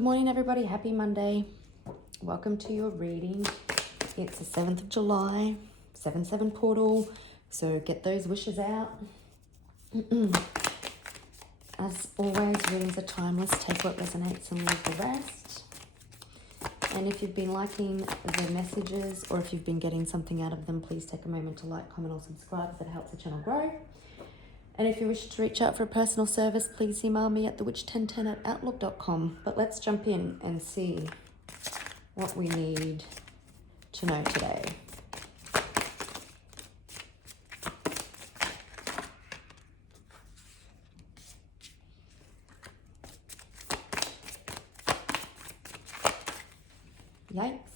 Good morning, everybody. Happy Monday. Welcome to your reading. It's the 7th of July, 7/7 portal. So get those wishes out. As always, readings are timeless. Take what resonates and leave the rest. And if you've been liking the messages or if you've been getting something out of them, please take a moment to like, comment, or subscribe, as it helps the channel grow. And if you wish to reach out for a personal service, please email me at thewitch1010@outlook.com. But let's jump in and see what we need to know today. Yikes.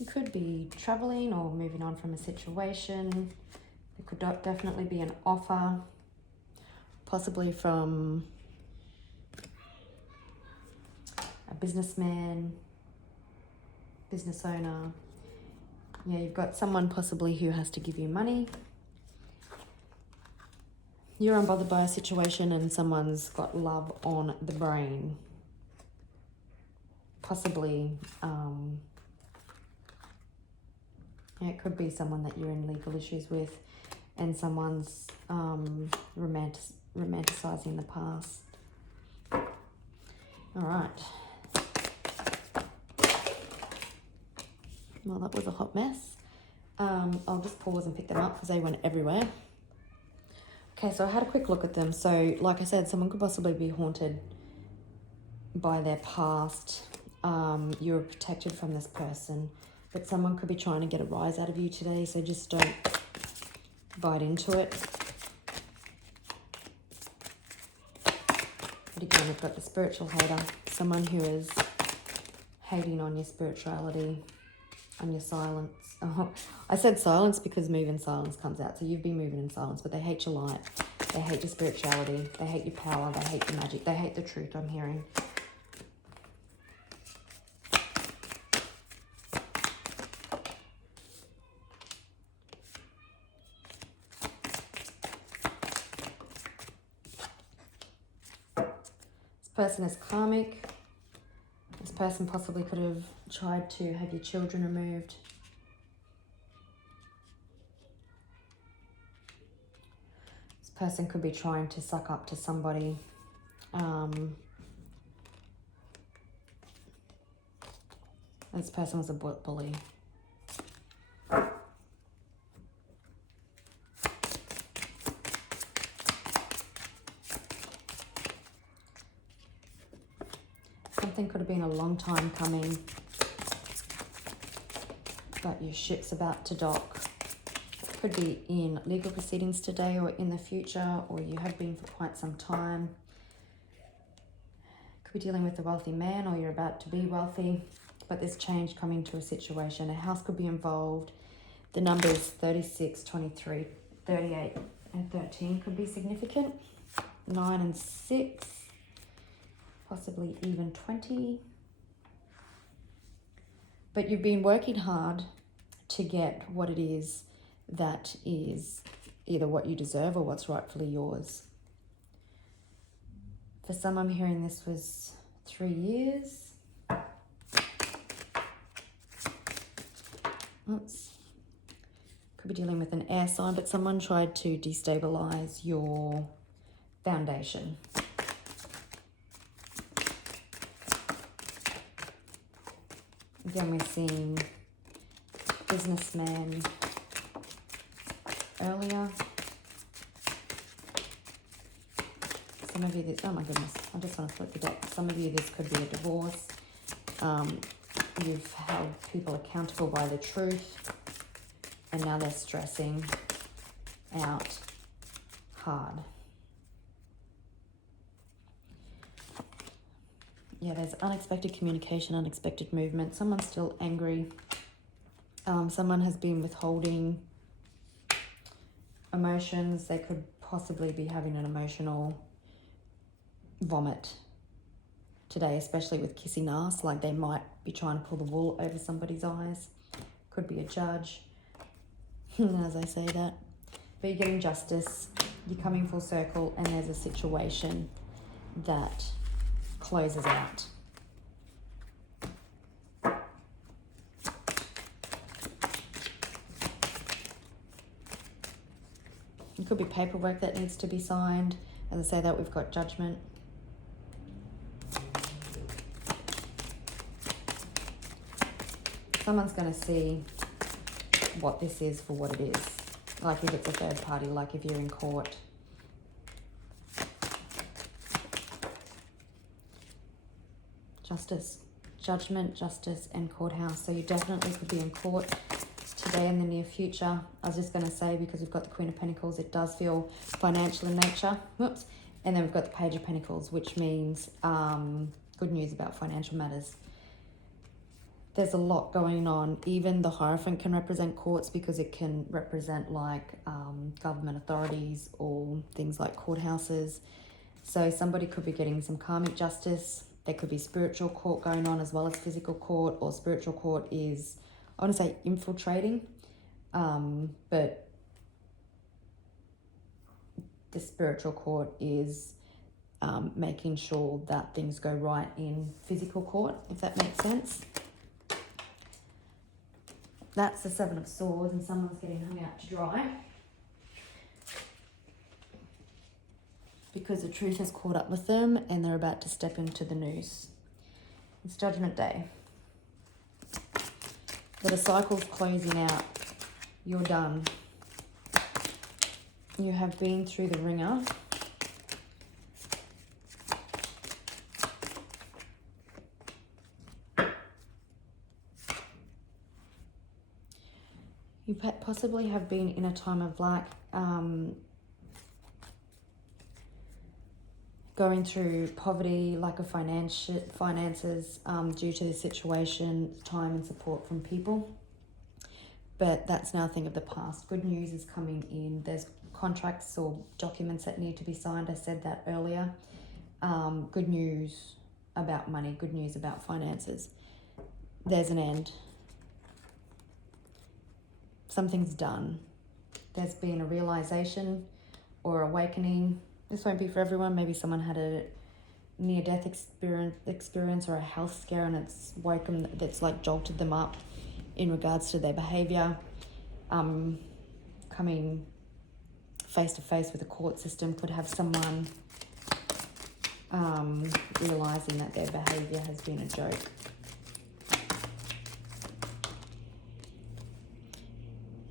You could be traveling or moving on from a situation. There could definitely be an offer, possibly from a businessman, business owner. Yeah, you've got someone possibly who has to give you money. You're unbothered by a situation and someone's got love on the brain. Possibly, yeah, it could be someone that you're in legal issues with and someone's romanticizing the past. All right. Well, that was a hot mess. I'll just pause and pick them up because they went everywhere. Okay, so I had a quick look at them. So, like I said, someone could possibly be haunted by their past. You're protected from this person, but someone could be trying to get a rise out of you today, so just don't bite into it. But again, we've got the spiritual hater, someone who is hating on your spirituality, on your silence. Oh, I said silence because move in silence comes out. So you've been moving in silence, but they hate your light. They hate your spirituality. They hate your power. They hate your magic. They hate the truth, I'm hearing. This person is karmic. This person possibly could have tried to have your children removed. This person could be trying to suck up to somebody. This person was a bully. Something could have been a long time coming, but your ship's about to dock. Could be in legal proceedings today or in the future, or you have been for quite some time. Could be dealing with a wealthy man, or you're about to be wealthy, but there's change coming to a situation. A house could be involved. The numbers 36, 23, 38, and 13 could be significant. 9 and 6. Possibly even 20. But you've been working hard to get what it is that is either what you deserve or what's rightfully yours. For some, I'm hearing this was 3 years. Oops. Could be dealing with an air sign, but someone tried to destabilize your foundation. Again, we're seeing businessman earlier. Some of you, this, oh my goodness, I just want to flip the deck. Some of you, this could be a divorce. You've held people accountable by the truth, and now they're stressing out hard. Yeah, there's unexpected communication, unexpected movement. Someone's still angry. Someone has been withholding emotions. They could possibly be having an emotional vomit today, especially with kissing ass. Like they might be trying to pull the wool over somebody's eyes. Could be a judge, as I say that. But you're getting justice, you're coming full circle, and there's a situation that closes out. It could be paperwork that needs to be signed. As I say that, we've got judgment. Someone's going to see what this is for what it is. Like if it's a third party, like if you're in court. Justice, judgment, justice, and courthouse. So you definitely could be in court today in the near future. I was just going to say, because we've got the Queen of Pentacles, it does feel financial in nature. Whoops. And then we've got the Page of Pentacles, which means good news about financial matters. There's a lot going on. Even the Hierophant can represent courts, because it can represent like government authorities or things like courthouses. So somebody could be getting some karmic justice. There could be spiritual court going on as well as physical court, or spiritual court is, I want to say, infiltrating, but the spiritual court is making sure that things go right in physical court, if that makes sense. That's the Seven of Swords, and someone's getting hung out to dry because the truth has caught up with them and they're about to step into the noose. It's Judgment Day. But a cycle's closing out. You're done. You have been through the ringer. You possibly have been in a time of like going through poverty, lack of finances due to the situation, time and support from people. But that's now a thing of the past. Good news is coming in. There's contracts or documents that need to be signed. I said that earlier. Good news about money, good news about finances. There's an end. Something's done. There's been a realization or awakening. This won't be for everyone. Maybe someone had a near-death experience or a health scare, and it's woken, that's like jolted them up in regards to their behavior. Coming face to face with the court system could have someone realizing that their behavior has been a joke.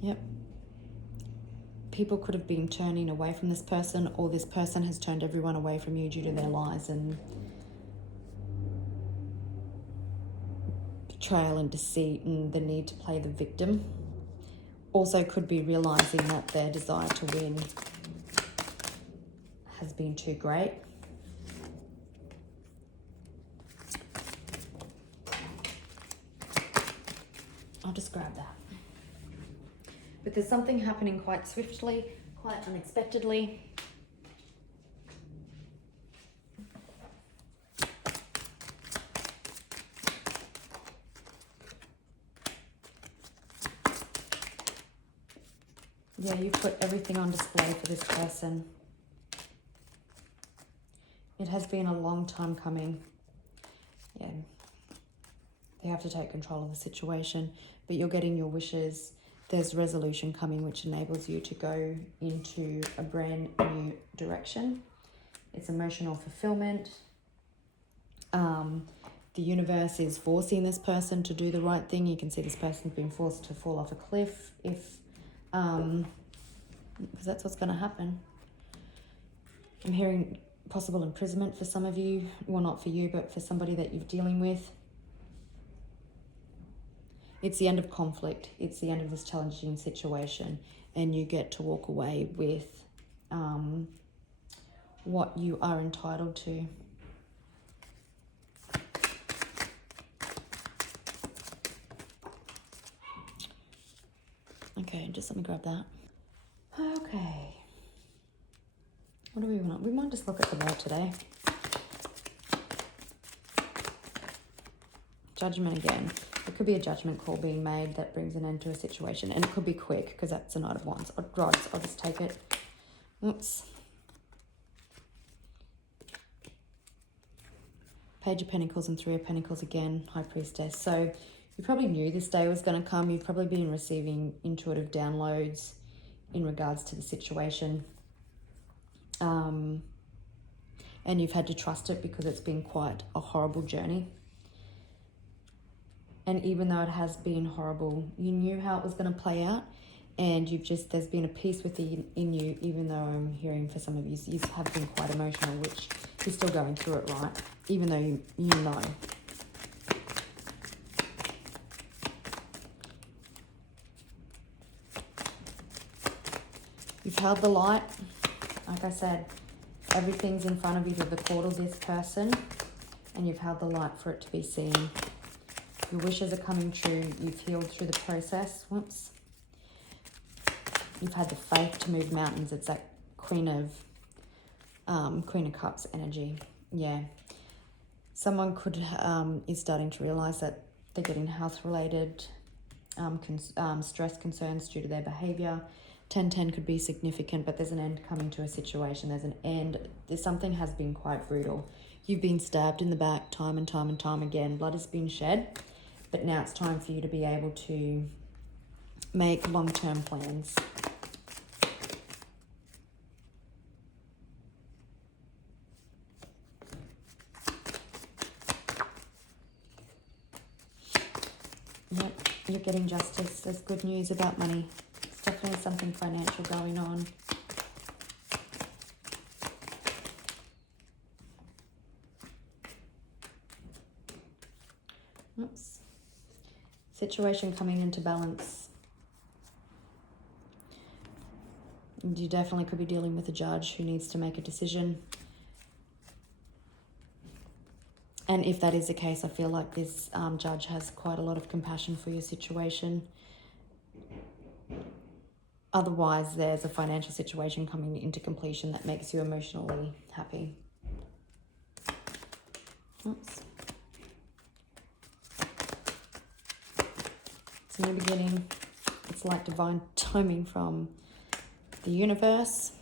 Yep. People could have been turning away from this person, or this person has turned everyone away from you due to their lies and betrayal and deceit and the need to play the victim. Also could be realizing that their desire to win has been too great. I'll just grab that. But there's something happening quite swiftly, quite unexpectedly. Yeah, you put everything on display for this person. It has been a long time coming. Yeah. They have to take control of the situation, but you're getting your wishes. There's resolution coming, which enables you to go into a brand new direction. It's emotional fulfillment. The universe is forcing this person to do the right thing. You can see this person's been forced to fall off a cliff because that's what's going to happen. I'm hearing possible imprisonment for some of you. Well, not for you, but for somebody that you're dealing with. It's the end of conflict. It's the end of this challenging situation, and you get to walk away with what you are entitled to. Okay, just let me grab that. Okay. What do we want? We might just look at the world today. Judgment again. It could be a judgment call being made that brings an end to a situation. And it could be quick because that's a Knight of Wands. Rods, I'll just take it. Oops. Page of Pentacles and Three of Pentacles again. High Priestess. So you probably knew this day was going to come. You've probably been receiving intuitive downloads in regards to the situation. And you've had to trust it because it's been quite a horrible journey. And even though it has been horrible, you knew how it was going to play out. And there's been a peace within you, even though I'm hearing for some of you, you have been quite emotional, which you're still going through it, right? Even though you know. You've held the light. Like I said, everything's in front of you, the court or this person, and you've held the light for it to be seen. Your wishes are coming true. You've healed through the process. Whoops. You've had the faith to move mountains. It's that Queen of Cups energy. Yeah. Someone is starting to realize that they're getting health-related stress concerns due to their behavior. 10-10 could be significant, but there's an end coming to a situation. There's an end. Something has been quite brutal. You've been stabbed in the back time and time and time again. Blood has been shed. But now it's time for you to be able to make long-term plans. Yep, you're getting justice. There's good news about money. There's definitely something financial going on. Oops. Situation coming into balance. You definitely could be dealing with a judge who needs to make a decision. And if that is the case, I feel like this judge has quite a lot of compassion for your situation. Otherwise, there's a financial situation coming into completion that makes you emotionally happy. Oops. It's a new beginning. It's like divine timing from the universe.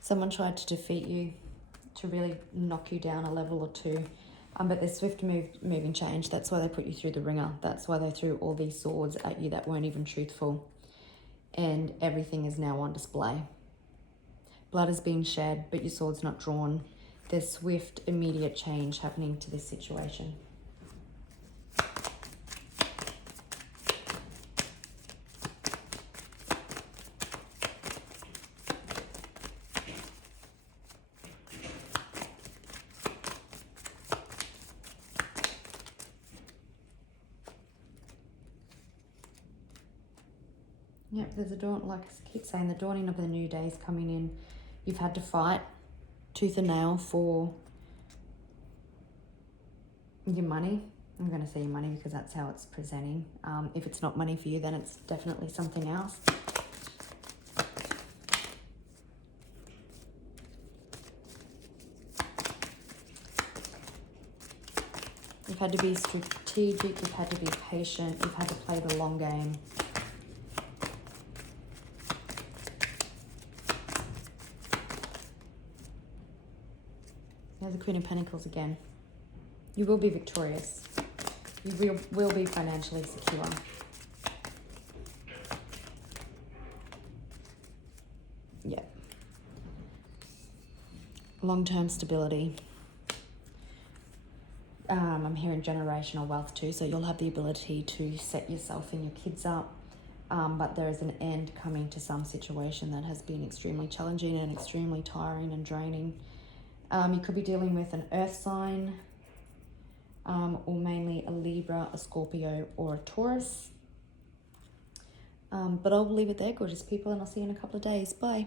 Someone tried to defeat you, to really knock you down a level or two. But there's swift moving change. That's why they put you through the ringer. That's why they threw all these swords at you that weren't even truthful. And everything is now on display. Blood has been shed, but your sword's not drawn. There's swift, immediate change happening to this situation. Yep, there's a dawn, like I keep saying, the dawning of the new day is coming in. You've had to fight tooth and nail for your money. I'm going to say your money because that's how it's presenting. If it's not money for you, then it's definitely something else. You've had to be strategic, you've had to be patient, you've had to play the long game. There's the Queen of Pentacles again. You will be victorious. You will be financially secure. Yeah. Long-term stability. I'm hearing generational wealth too, so you'll have the ability to set yourself and your kids up. But there is an end coming to some situation that has been extremely challenging and extremely tiring and draining. You could be dealing with an earth sign, or mainly a Libra, a Scorpio, or a Taurus. But I'll leave it there, gorgeous people, and I'll see you in a couple of days. Bye.